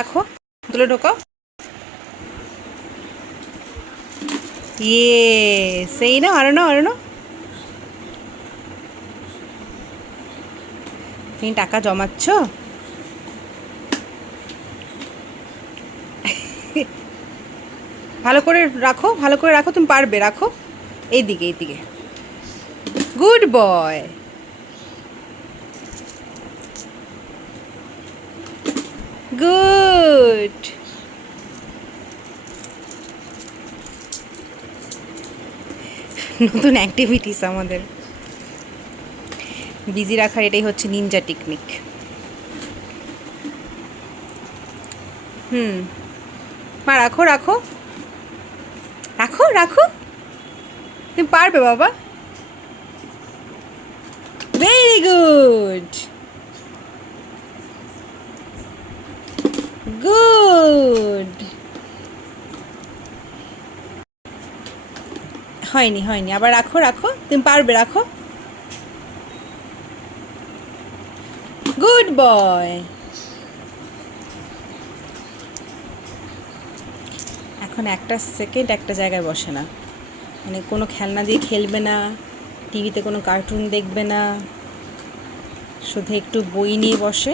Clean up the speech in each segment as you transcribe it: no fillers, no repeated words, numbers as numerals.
রাখো, তুলে ঢোকাও। ইয়ে, সেই না, আরো না, আরো না। তুমি টাকা জমাচ্ছ? ভালো করে রাখো, ভালো করে রাখো, তুমি পারবে, রাখো। এইদিকে, এইদিকে। Good boy. গুড। নতুন অ্যাক্টিভিটিস আমাদের বিজি রাখার এটাই হচ্ছে নিনজা টেকনিক। মা রাখো, রাখো, রাখো, রাখো, তুমি পারবে বাবা। Very good, good. হয়নি, হয়নি, আবার রাখো, রাখো, তুমি পারবে, রাখো। Good boy. এখন একটা সেকেন্ড একটা জায়গায় বসে না, মানে কোনো খেলনা দিয়ে খেলবে না, টিভিতে কোনো কার্টুন দেখবে না, শুধু একটু বই নিয়ে বসে।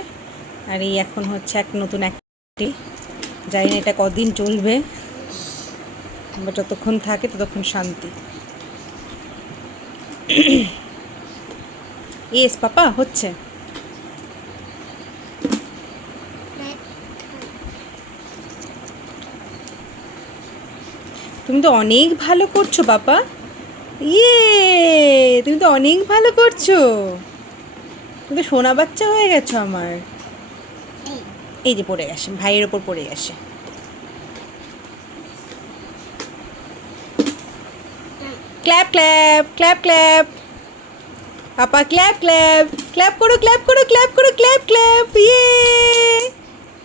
আর এই এখন হচ্ছে এক নতুন অ্যাক্টিভিটি, জানি না এটা কদিন চলবে, বা যতক্ষণ থাকে ততক্ষণ শান্তি। ইয়েস পাপা, হচ্ছে। তুমি তো অনেক ভালো করছো বাবা। ইয়ে, তুমি তো অনেক ভালো করছো, তুমি তো সোনা বাচ্চা হয়ে গেছো আমার। এই যে পড়ে গেছে, ভাইয়ের ওপর পড়ে গেছে। ক্ল্যাপ ক্ল্যাপ, ক্ল্যাপ ক্ল্যাপ, পাপা ক্ল্যাপ ক্ল্যাপ, ক্ল্যাপ করো, ক্ল্যাপ করো, ক্ল্যাপ করো, ক্ল্যাপ ক্ল্যাপ, ইয়ে।